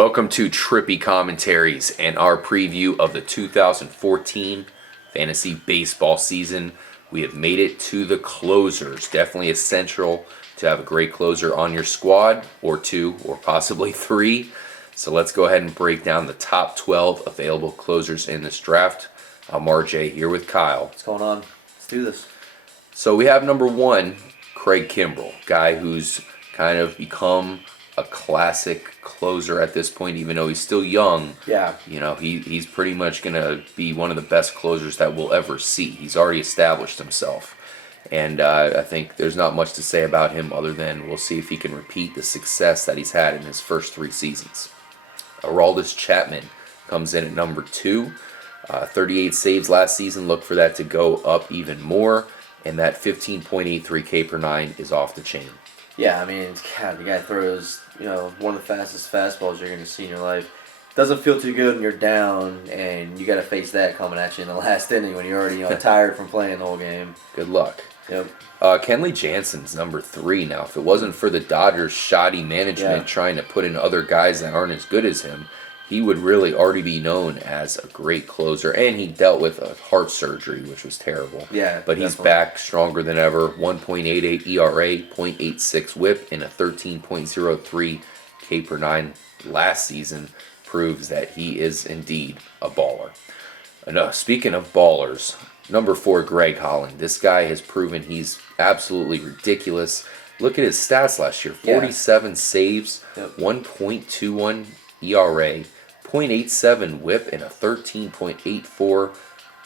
Welcome to Trippy Commentaries and our preview of the 2014 fantasy baseball season. We have made it to the closers. Definitely essential to have a great closer on your squad, or two, or possibly three. So let's go ahead and break down the top 12 available closers in this draft. I'm RJ here with Kyle. What's going on? Let's do this. So we have number one, Craig Kimbrel, guy who's kind of become a classic closer at this point, even though he's still young. Yeah. You know, he's pretty much going to be one of the best closers that we'll ever see. He's already established himself. And I think there's not much to say about him other than we'll see if he can repeat the success that he's had in his first three seasons. Aroldis Chapman comes in at number two. 38 saves last season. Look for that to go up even more. And that 15.83 K per nine is off the chain. Yeah, I mean, God, the guy throws, one of the fastest fastballs you're going to see in your life. Doesn't feel too good when you're down, and you got to face that coming at you in the last inning when you're already tired from playing the whole game. Good luck. Yep. Kenley Jansen's number three now. If it wasn't for the Dodgers' shoddy management trying to put in other guys that aren't as good as him, he would really already be known as a great closer. And he dealt with a heart surgery, which was terrible. Yeah, but he's back stronger than ever. 1.88 ERA, 0.86 WHIP, and a 13.03 K per nine last season proves that he is indeed a baller. Speaking of ballers, number four, Greg Holland. This guy has proven he's absolutely ridiculous. Look at his stats last year. 47 saves, 1.21 ERA, 0.87 WHIP, and a 13.84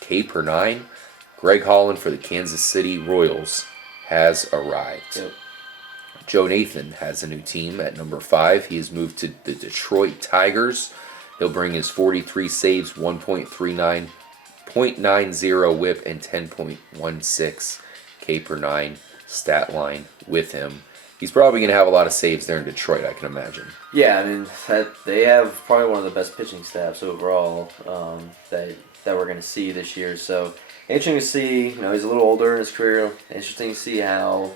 K per nine. Greg Holland for the Kansas City Royals has arrived. Yep. Joe Nathan has a new team at number five. He has moved to the Detroit Tigers. He'll bring his 43 saves, 1.39, 0.90 WHIP, and 10.16 K per nine stat line with him. He's probably going to have a lot of saves there in Detroit, I can imagine. Yeah, I mean, they have probably one of the best pitching staffs overall that we're going to see this year. So, interesting to see. He's a little older in his career. Interesting to see how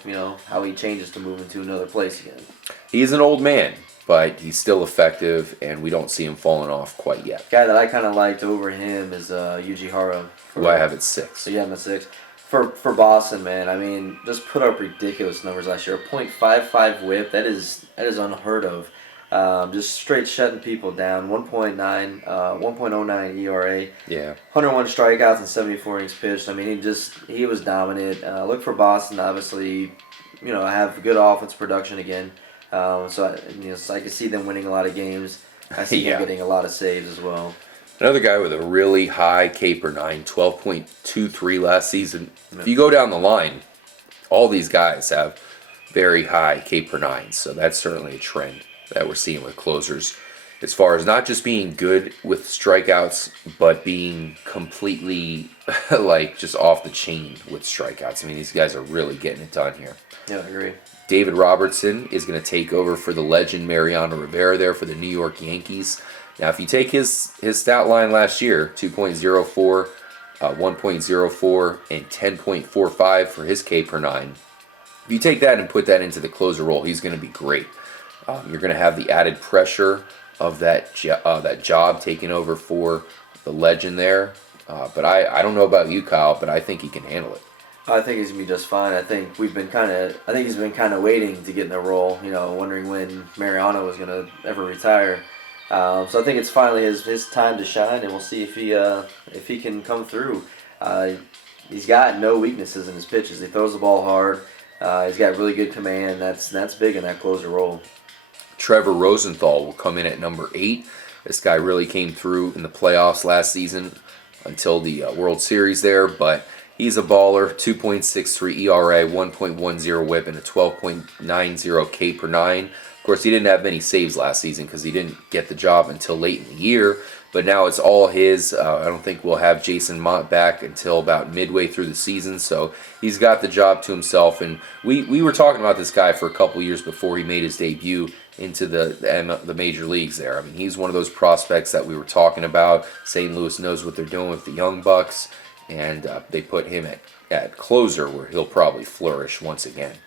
he changes to move into another place again. He's an old man, but he's still effective, and we don't see him falling off quite yet. Guy that I kind of liked over him is Koji Uehara. Who I have at 6. So you have him at 6. For Boston, man, I mean, just put up ridiculous numbers last year. 0.55 WHIP, that is unheard of. Just straight shutting people down. 1.09 ERA. Yeah. 101 strikeouts and 74 innings pitched. I mean, he was dominant. Look for Boston, obviously, have good offense production again. So I can see them winning a lot of games. I see him getting a lot of saves as well. Another guy with a really high K per nine, 12.23 last season. If you go down the line, all these guys have very high K per nine, so that's certainly a trend that we're seeing with closers. As far as not just being good with strikeouts, but being completely just off the chain with strikeouts. I mean, these guys are really getting it done here. Yeah, I agree. David Robertson is going to take over for the legend Mariano Rivera there for the New York Yankees. Now, if you take his stat line last year, 2.04, 1.04, and 10.45 for his K per nine, if you take that and put that into the closer role, he's going to be great. You're going to have the added pressure of that job taking over for the legend there. But I don't know about you, Kyle, but I think he can handle it. I think he's gonna be just fine. I think he's been kind of waiting to get in the role. Wondering when Mariano was gonna ever retire. So I think it's finally his time to shine, and we'll see if he can come through. He's got no weaknesses in his pitches. He throws the ball hard. He's got really good command. That's big in that closer role. Trevor Rosenthal will come in at number 8. This guy really came through in the playoffs last season until the World Series there, but he's a baller. 2.63 ERA, 1.10 WHIP, and a 12.90 K per nine. Of course, he didn't have many saves last season because he didn't get the job until late in the year. But now it's all his. I don't think we'll have Jason Mott back until about midway through the season. So he's got the job to himself. And we were talking about this guy for a couple years before he made his debut into the major leagues there. I mean, he's one of those prospects that we were talking about. St. Louis knows what they're doing with the Young Bucks. And they put him at closer where he'll probably flourish once again.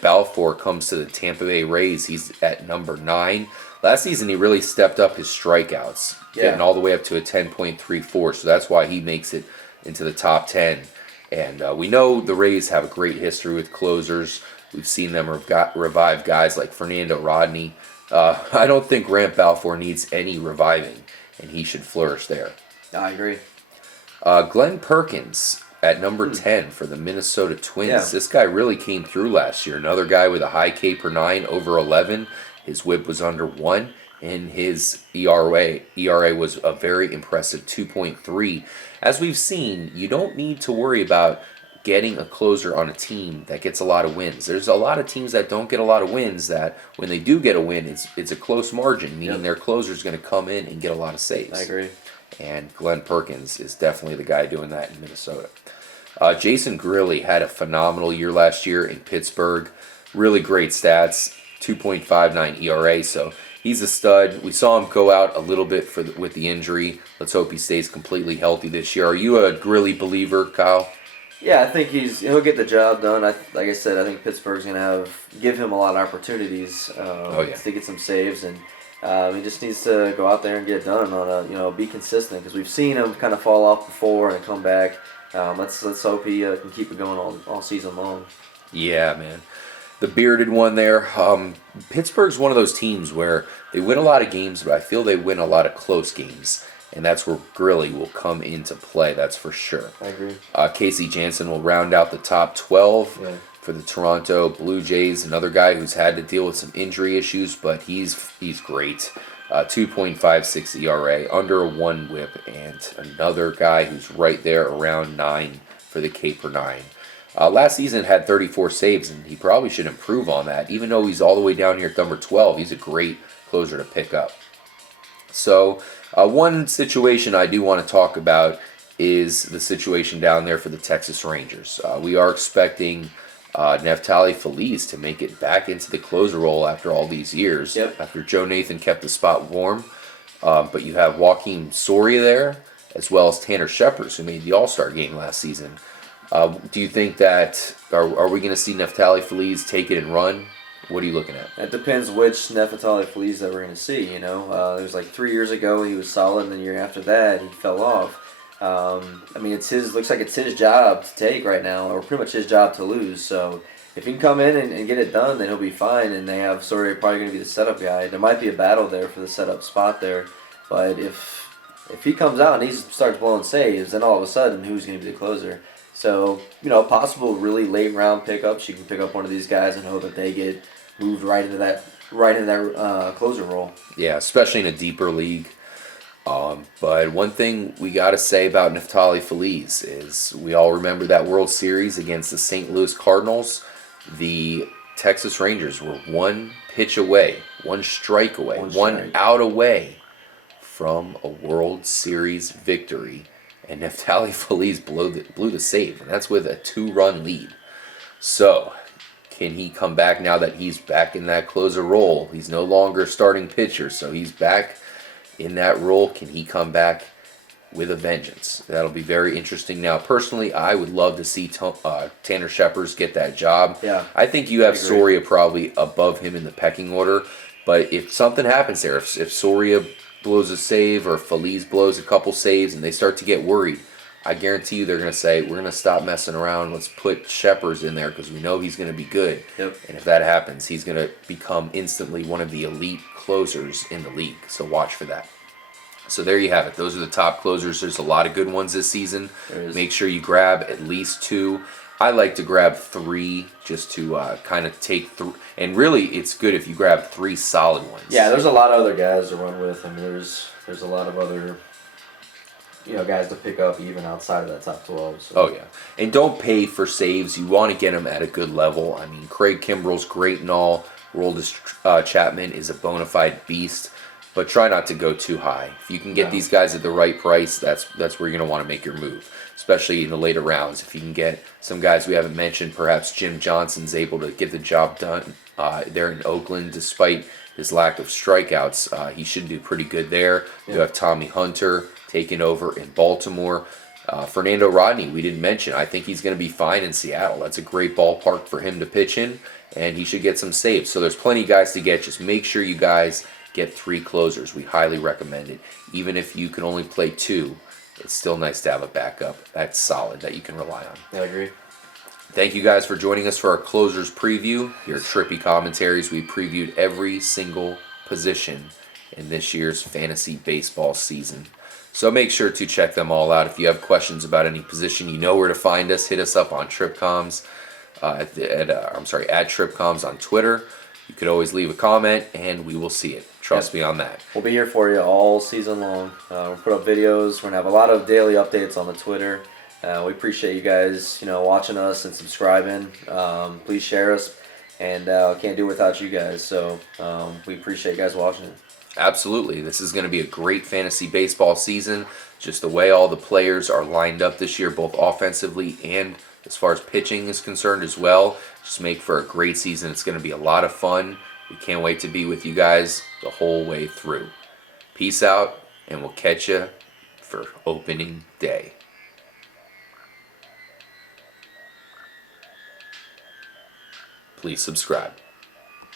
Balfour comes to the Tampa Bay Rays. He's at number 9. Last season, he really stepped up his strikeouts, getting all the way up to a 10.34. So that's why he makes it into the top 10. And we know the Rays have a great history with closers. We've seen them revive guys like Fernando Rodney. I don't think Grant Balfour needs any reviving, and he should flourish there. I agree. Glenn Perkins at number 10 for the Minnesota Twins. Yeah. This guy really came through last year. Another guy with a high K per 9, over 11. His whip was under 1, and his ERA was a very impressive 2.3. As we've seen, you don't need to worry about getting a closer on a team that gets a lot of wins. There's a lot of teams that don't get a lot of wins that when they do get a win, it's a close margin, meaning their closer is going to come in and get a lot of saves. I agree. And Glenn Perkins is definitely the guy doing that in Minnesota. Jason Grilli had a phenomenal year last year in Pittsburgh. Really great stats, 2.59 ERA, so he's a stud. We saw him go out a little bit with the injury. Let's hope he stays completely healthy this year. Are you a Grilli believer, Kyle? Yeah, I think he'll get the job done. Like I said, I think Pittsburgh's gonna give him a lot of opportunities to get some saves, and he just needs to go out there and get it done on be consistent, because we've seen him kind of fall off before and come back. Let's hope he can keep it going all season long. Yeah, man. The bearded one there. Pittsburgh's one of those teams where they win a lot of games, but I feel they win a lot of close games. And that's where Grilli will come into play, that's for sure. I agree. Casey Jansen will round out the top 12 for the Toronto Blue Jays. Another guy who's had to deal with some injury issues, but he's great. 2.56 ERA, under a 1 whip, and another guy who's right there around 9 for the K per 9. Last season had 34 saves, and he probably should improve on that. Even though he's all the way down here at number 12, he's a great closer to pick up. So one situation I do want to talk about is the situation down there for the Texas Rangers. We are expecting Neftali Feliz to make it back into the closer role after all these years, after Joe Nathan kept the spot warm. But you have Joaquin Soria there, as well as Tanner Scheppers, who made the All-Star game last season. Do you think that, are we going to see Neftali Feliz take it and run? What are you looking at? It depends which Neftali Feliz that we're going to see, It was like 3 years ago he was solid, and the year after that he fell off. Looks like it's his job to take right now, or pretty much his job to lose. So if he can come in and get it done, then he'll be fine, and they have Soria probably going to be the setup guy. There might be a battle there for the setup spot there, but if he comes out and he starts blowing saves, then all of a sudden who's going to be the closer? So, possible really late round pickups. You can pick up one of these guys and hope that they get moved right into that closer role. Yeah, especially in a deeper league. But one thing we got to say about Neftali Feliz is we all remember that World Series against the St. Louis Cardinals. The Texas Rangers were one pitch away, one strike away, one out away from a World Series victory. And Neftali Feliz blew the save, and that's with a 2-run lead. So, can he come back now that he's back in that closer role? He's no longer starting pitcher, so he's back in that role. Can he come back with a vengeance? That'll be very interesting. Now, personally, I would love to see Tanner Scheppers get that job. Yeah, I think you have Soria probably above him in the pecking order, but if something happens there, if Soria blows a save or Feliz blows a couple saves and they start to get worried, I guarantee you they're going to say, we're going to stop messing around. Let's put Scheppers in there because we know he's going to be good. Yep. And if that happens, he's going to become instantly one of the elite closers in the league. So watch for that. So there you have it. Those are the top closers. There's a lot of good ones this season. Make sure you grab at least 2. I like to grab 3 just to kind of take through. And really, it's good if you grab 3 solid ones. Yeah, there's a lot of other guys to run with. There's a lot of other guys to pick up even outside of that top 12. So. Oh, yeah. And don't pay for saves. You want to get them at a good level. I mean, Craig Kimbrel's great and all. Aroldis Chapman is a bona fide beast. But try not to go too high. If you can get these guys at the right price, that's where you're going to want to make your move, especially in the later rounds. If you can get some guys we haven't mentioned, perhaps Jim Johnson's able to get the job done there in Oakland, despite his lack of strikeouts. He should do pretty good there. Yeah. You have Tommy Hunter taking over in Baltimore. Fernando Rodney, we didn't mention. I think he's going to be fine in Seattle. That's a great ballpark for him to pitch in, and he should get some saves. So there's plenty of guys to get. Just make sure you guys get 3 closers. We highly recommend it. Even if you can only play 2, it's still nice to have a backup that's solid that you can rely on. I agree. Thank you guys for joining us for our closers preview. Here at Trippy Commentaries, we previewed every single position in this year's fantasy baseball season. So make sure to check them all out. If you have questions about any position, you know where to find us. Hit us up on TripComs, at TripComs on Twitter. You could always leave a comment, and we will see it. Trust me on that. We'll be here for you all season long. We'll put up videos. We're going to have a lot of daily updates on the Twitter. We appreciate you guys, watching us and subscribing. Please share us, and can't do it without you guys. So we appreciate you guys watching it. Absolutely. This is going to be a great fantasy baseball season. Just the way all the players are lined up this year, both offensively and as far as pitching is concerned as well. Just make for a great season. It's going to be a lot of fun. We can't wait to be with you guys the whole way through. Peace out, and we'll catch you for opening day. Please subscribe.